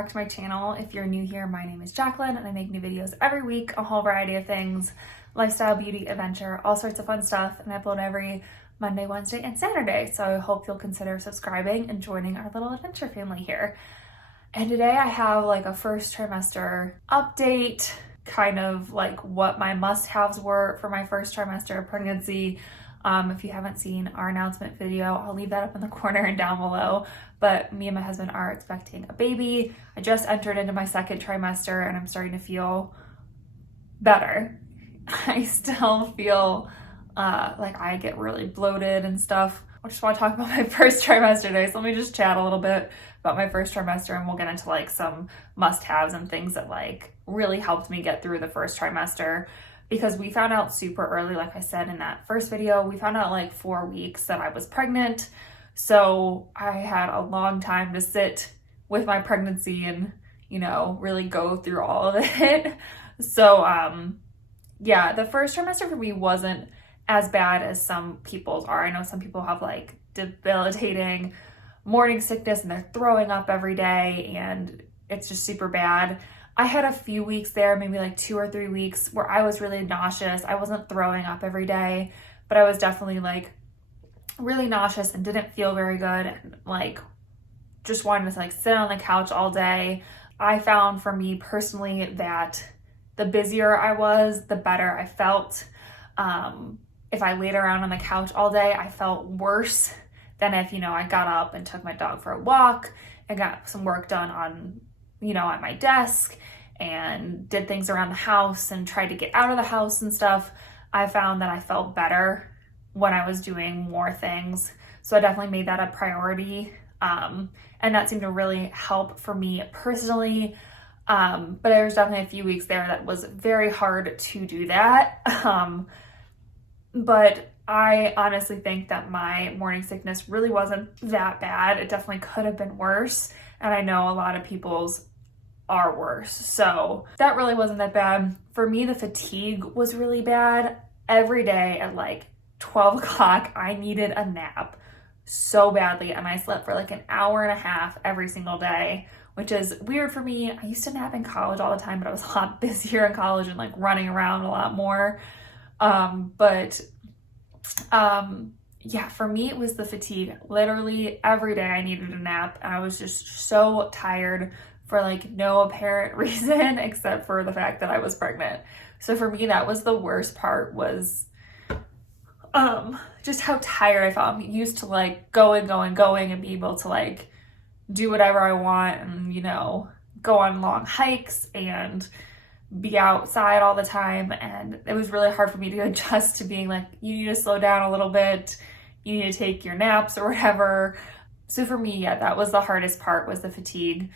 back to my channel. If you're new here, my name is Jacqueline and I make new videos every week, a whole variety of things, lifestyle, beauty, adventure, all sorts of fun stuff, and I upload every Monday, Wednesday, and Saturday. So I hope you'll consider subscribing and joining our little adventure family here. And today I have like a first trimester update, kind of like what my must-haves were for my first trimester of pregnancy. If you haven't seen our announcement video, I'll leave that up in the corner and down below. But me and my husband are expecting a baby. I just entered into my second trimester and I'm starting to feel better. I still feel like I get really bloated and stuff. I just want to talk about my first trimester today. So let me just chat a little bit about my first trimester and we'll get into like some must-haves and things that like really helped me get through the first trimester. Because we found out super early, like I said in that first video, we found out like 4 weeks that I was pregnant. So I had a long time to sit with my pregnancy and, you know, really go through all of it. So yeah, the first trimester for me wasn't as bad as some people's are. I know some people have like debilitating morning sickness and they're throwing up every day and it's just super bad. I had a few weeks there, maybe like 2 or 3 weeks where I was really nauseous. I wasn't throwing up every day, but I was definitely like really nauseous and didn't feel very good and like just wanted to like sit on the couch all day. I found for me personally that the busier I was, the better I felt. If I laid around on the couch all day, I felt worse than if, you know, I got up and took my dog for a walk and got some work done on, you know, at my desk and did things around the house and tried to get out of the house and stuff. I found that I felt better when I was doing more things. So I definitely made that a priority. And that seemed to really help for me personally. But there was definitely a few weeks there that was very hard to do that. But I honestly think that my morning sickness really wasn't that bad. It definitely could have been worse. And I know a lot of people's are worse. So that really wasn't that bad. For me, the fatigue was really bad. Every day at like 12 o'clock, I needed a nap so badly. And I slept for like an hour and a half every single day, which is weird for me. I used to nap in college all the time, but I was a lot busier in college and like running around a lot more. Yeah, for me, it was the fatigue. Literally every day I needed a nap and I was just so tired for like no apparent reason except for the fact that I was pregnant. So for me, that was the worst part, was just how tired I felt. I'm used to like going and be able to like do whatever I want and, you know, go on long hikes and be outside all the time. And it was really hard for me to adjust to being like, you need to slow down a little bit. You need to take your naps or whatever. So for me, yeah, that was the hardest part, was the fatigue.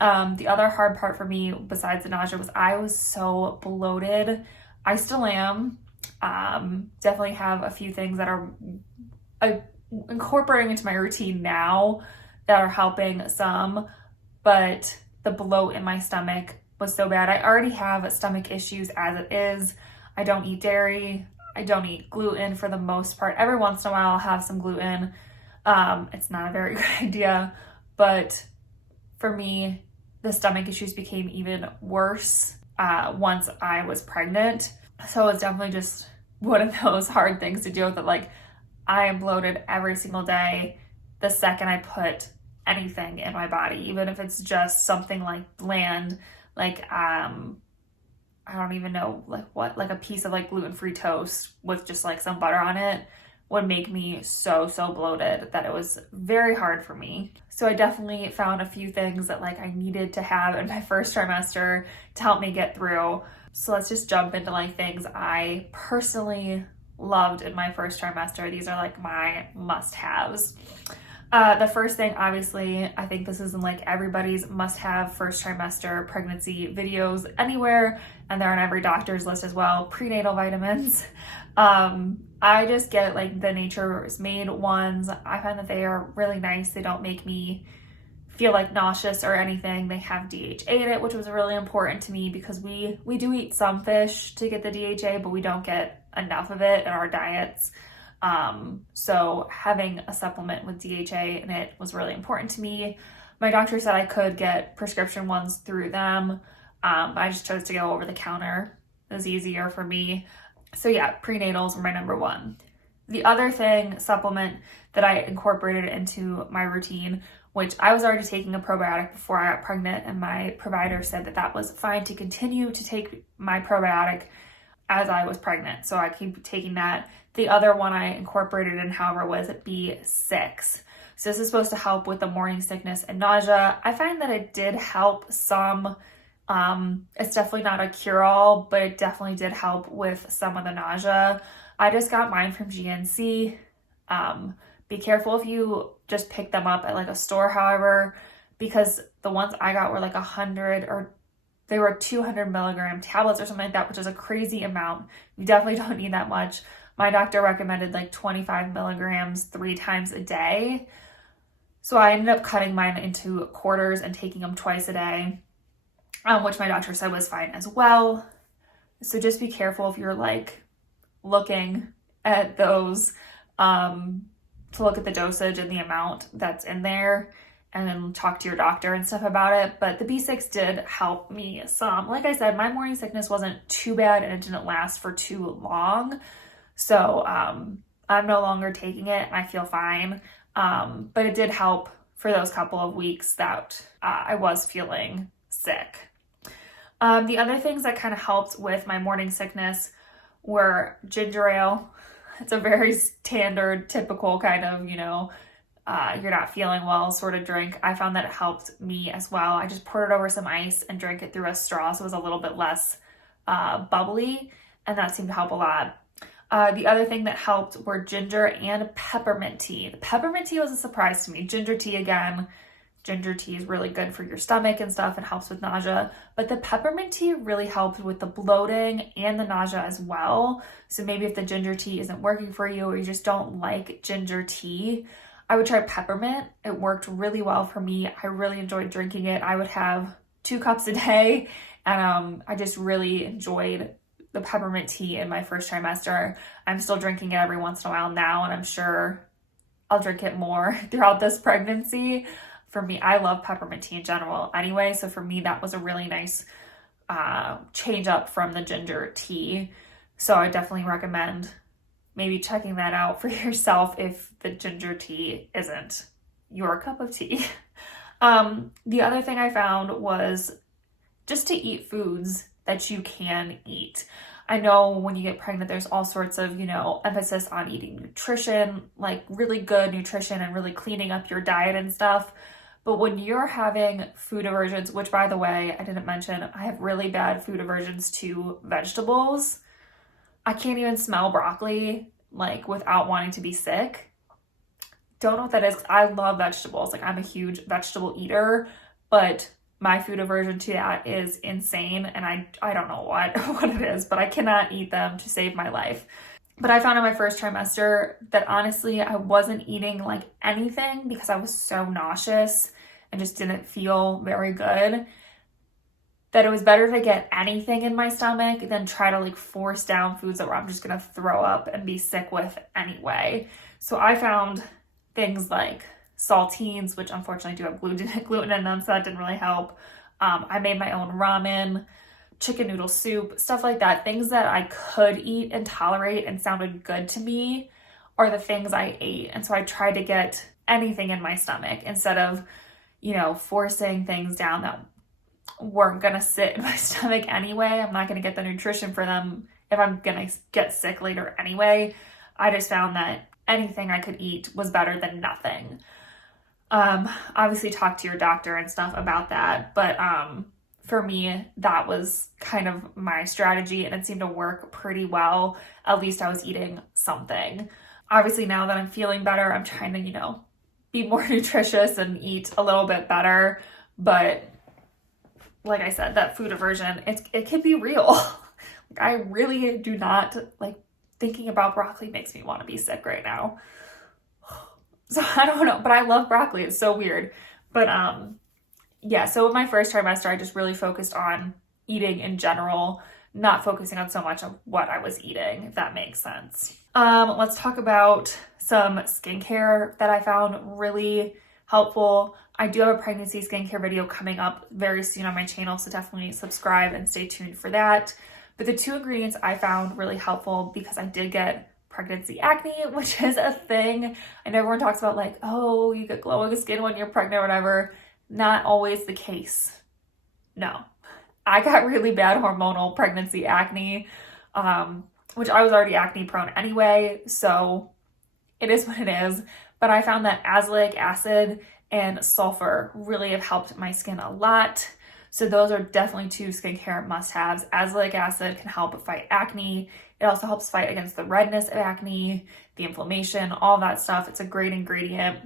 The other hard part for me, besides the nausea, was I was so bloated. I still am. Definitely have a few things that are incorporating into my routine now that are helping some, but the bloat in my stomach was so bad. I already have stomach issues as it is. I don't eat dairy. I don't eat gluten for the most part. Every once in a while I'll have some gluten. It's not a very good idea, but for me, the stomach issues became even worse once I was pregnant. So it's definitely just one of those hard things to deal with, that like I am bloated every single day the second I put anything in my body, even if it's just something like bland, like I don't even know like what, like a piece of like gluten-free toast with just like some butter on it would make me so bloated that it was very hard for me. So I definitely found a few things that like I needed to have in my first trimester to help me get through. So let's just jump into like things I personally loved in my first trimester. These are like my must-haves. The first thing, obviously, I think this is in like everybody's must-have first trimester pregnancy videos anywhere, and they're on every doctor's list as well, prenatal vitamins. I just get like the Nature's Made ones. I find that they are really nice. They don't make me feel like nauseous or anything. They have DHA in it, which was really important to me because we do eat some fish to get the DHA, but we don't get enough of it in our diets. So having a supplement with DHA in it was really important to me. My doctor said I could get prescription ones through them, but I just chose to go over the counter. It was easier for me. So yeah, prenatals were my number one. The other thing, supplement that I incorporated into my routine, which I was already taking a probiotic before I got pregnant, and my provider said that that was fine to continue to take my probiotic as I was pregnant. So I keep taking that. The other one I incorporated in, however, was B6. So this is supposed to help with the morning sickness and nausea. I find that it did help some. It's definitely not a cure-all, but it definitely did help with some of the nausea. I just got mine from GNC. Be careful if you just pick them up at like a store, however, because the ones I got were like 100, or they were 200 milligram tablets or something like that, which is a crazy amount. You definitely don't need that much. My doctor recommended like 25 milligrams 3 times a day. So I ended up cutting mine into quarters and taking them twice a day, which my doctor said was fine as well. So just be careful if you're like looking at those, to look at the dosage and the amount that's in there, and then talk to your doctor and stuff about it. But the B6 did help me some. Like I said, my morning sickness wasn't too bad and it didn't last for too long. So I'm no longer taking it and I feel fine. But it did help for those couple of weeks that I was feeling sick. The other things that kind of helped with my morning sickness were ginger ale. It's a very standard, typical kind of, you're not feeling well sort of drink. I found that it helped me as well. I just poured it over some ice and drank it through a straw, so it was a little bit less bubbly, and that seemed to help a lot. The other thing that helped were ginger and peppermint tea. The peppermint tea was a surprise to me. Ginger tea, again, ginger tea is really good for your stomach and stuff. It helps with nausea. But the peppermint tea really helped with the bloating and the nausea as well. So maybe if the ginger tea isn't working for you or you just don't like ginger tea, I would try peppermint. It worked really well for me. I really enjoyed drinking it. I would have 2 cups a day, and I just really enjoyed the peppermint tea in my first trimester. I'm still drinking it every once in a while now, and I'm sure I'll drink it more throughout this pregnancy. For me, I love peppermint tea in general anyway, so for me that was a really nice change up from the ginger tea. So I definitely recommend maybe checking that out for yourself if the ginger tea isn't your cup of tea. The other thing I found was just to eat foods that you can eat. I know when you get pregnant, there's all sorts of, emphasis on eating nutrition, like really good nutrition and really cleaning up your diet and stuff. But when you're having food aversions, which by the way, I didn't mention, I have really bad food aversions to vegetables. I can't even smell broccoli, like without wanting to be sick. Don't know what that is. I love vegetables. Like I'm a huge vegetable eater, but my food aversion to that is insane. And I don't know what it is, but I cannot eat them to save my life. But I found in my first trimester that honestly, I wasn't eating like anything because I was so nauseous and just didn't feel very good, that it was better to get anything in my stomach than try to like force down foods that I'm just going to throw up and be sick with anyway. So I found things like saltines, which unfortunately do have gluten in them, so that didn't really help. I made my own ramen, chicken noodle soup, stuff like that. Things that I could eat and tolerate and sounded good to me are the things I ate. And so I tried to get anything in my stomach instead of, forcing things down that weren't going to sit in my stomach anyway. I'm not going to get the nutrition for them if I'm going to get sick later anyway. I just found that anything I could eat was better than nothing. Obviously talk to your doctor and stuff about that, but for me, that was kind of my strategy and it seemed to work pretty well. At least I was eating something. Obviously now that I'm feeling better, I'm trying to, be more nutritious and eat a little bit better. But like I said, that food aversion, it can be real. I really do not thinking about broccoli makes me want to be sick right now. So I don't know, but I love broccoli. It's so weird. But yeah, so in my first trimester, I just really focused on eating in general, not focusing on so much of what I was eating, if that makes sense. Let's talk about some skincare that I found really helpful. I do have a pregnancy skincare video coming up very soon on my channel, so definitely subscribe and stay tuned for that. But the 2 ingredients I found really helpful because I did get pregnancy acne, which is a thing. I know everyone talks about like, oh, you get glowing skin when you're pregnant or whatever. Not always the case. No. I got really bad hormonal pregnancy acne, which I was already acne prone anyway, so it is what it is. But I found that azelaic acid and sulfur really have helped my skin a lot. So those are definitely 2 skincare must-haves. Azelaic acid can help fight acne. It also helps fight against the redness of acne, the inflammation, all that stuff. It's a great ingredient.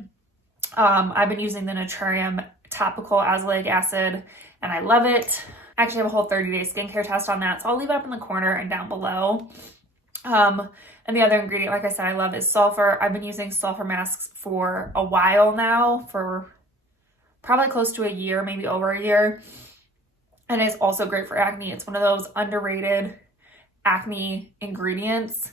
I've been using the Naturium topical azelaic acid and I love it. I actually have a whole 30-day skincare test on that, so I'll leave it up in the corner and down below. And the other ingredient, like I said, I love is sulfur. I've been using sulfur masks for a while now, for probably close to a year, maybe over a year. And it's also great for acne. It's one of those underrated acne ingredients.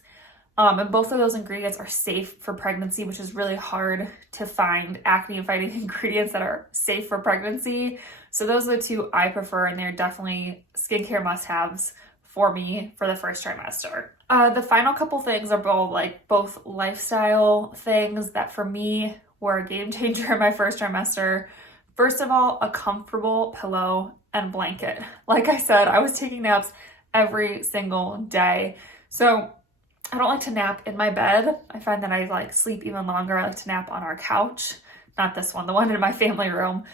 And both of those ingredients are safe for pregnancy, which is really hard to find acne fighting ingredients that are safe for pregnancy. So those are the 2 I prefer, and they're definitely skincare must-haves for me for the first trimester. The final couple things are both lifestyle things that for me were a game changer in my first trimester. First of all, a comfortable pillow and blanket. Like I said, I was taking naps every single day. So I don't like to nap in my bed. I find that I like sleep even longer. I like to nap on our couch. Not this one, the one in my family room.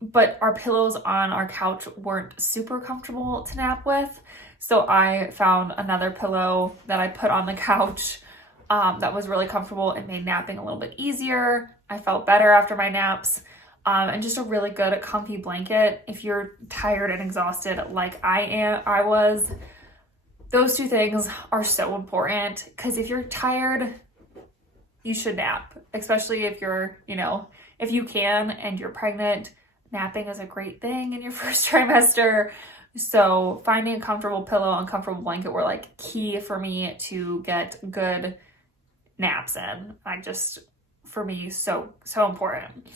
But our pillows on our couch weren't super comfortable to nap with. So I found another pillow that I put on the couch that was really comfortable and made napping a little bit easier. I felt better after my naps. And just a really good comfy blanket. If you're tired and exhausted like I was, those 2 things are so important, because if you're tired, you should nap, especially if you're, if you can and you're pregnant. Napping is a great thing in your first trimester. So finding a comfortable pillow and comfortable blanket were like key for me to get good naps in. For me, so important.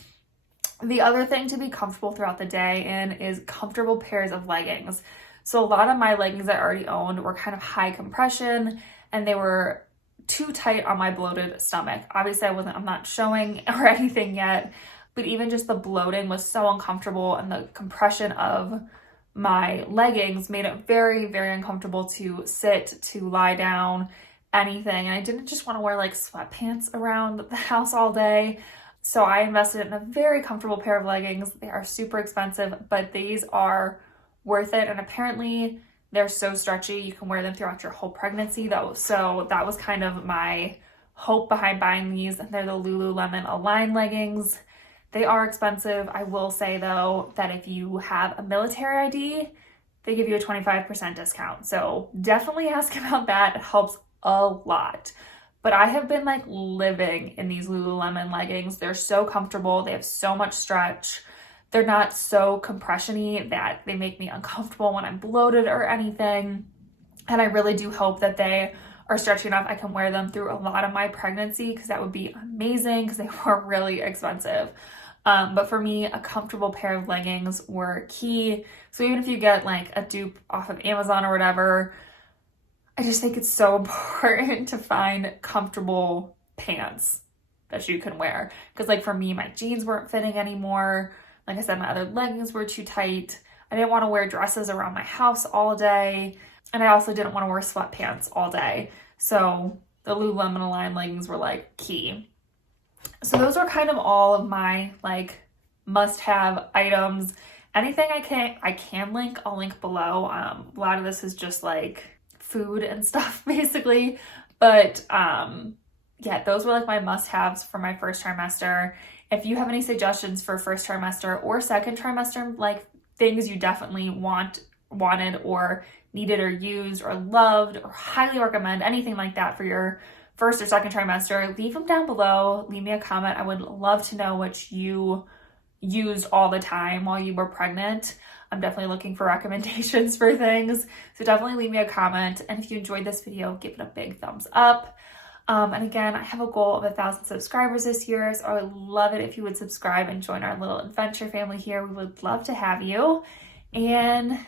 The other thing to be comfortable throughout the day in is comfortable pairs of leggings. So a lot of my leggings I already owned were kind of high compression and they were too tight on my bloated stomach. Obviously I'm not showing or anything yet, but even just the bloating was so uncomfortable, and the compression of my leggings made it very, very uncomfortable to sit, to lie down, anything. And I didn't just want to wear like sweatpants around the house all day. So I invested in a very comfortable pair of leggings. They are super expensive, but these are worth it. And apparently they're so stretchy, you can wear them throughout your whole pregnancy though. So that was kind of my hope behind buying these. They're the Lululemon Align leggings. They are expensive. I will say though that if you have a military ID, they give you a 25% discount. So definitely ask about that. It helps a lot. But I have been like living in these Lululemon leggings. They're so comfortable. They have so much stretch. They're not so compression-y that they make me uncomfortable when I'm bloated or anything. And I really do hope that they are stretchy enough I can wear them through a lot of my pregnancy, because that would be amazing, because they were really expensive. But for me, a comfortable pair of leggings were key. So even if you get like a dupe off of Amazon or whatever, I just think it's so important to find comfortable pants that you can wear. Because like for me, my jeans weren't fitting anymore. Like I said, my other leggings were too tight. I didn't want to wear dresses around my house all day. And I also didn't want to wear sweatpants all day. So the Lululemon Align leggings were like key. So those are kind of all of my like must-have items. Anything I can link, I'll link below. A lot of this is just like food and stuff basically. But yeah, those were like my must-haves for my first trimester. If you have any suggestions for first trimester or second trimester, like things you definitely wanted or needed or used or loved or highly recommend, anything like that for your first or second trimester, leave them down below. Leave me a comment. I would love to know what you used all the time while you were pregnant. I'm definitely looking for recommendations for things. So definitely leave me a comment. And if you enjoyed this video, give it a big thumbs up. And again, I have a goal of 1,000 subscribers this year, so I would love it if you would subscribe and join our little adventure family here. We would love to have you. And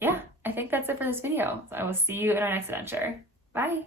yeah, I think that's it for this video. So I will see you in our next adventure. Bye.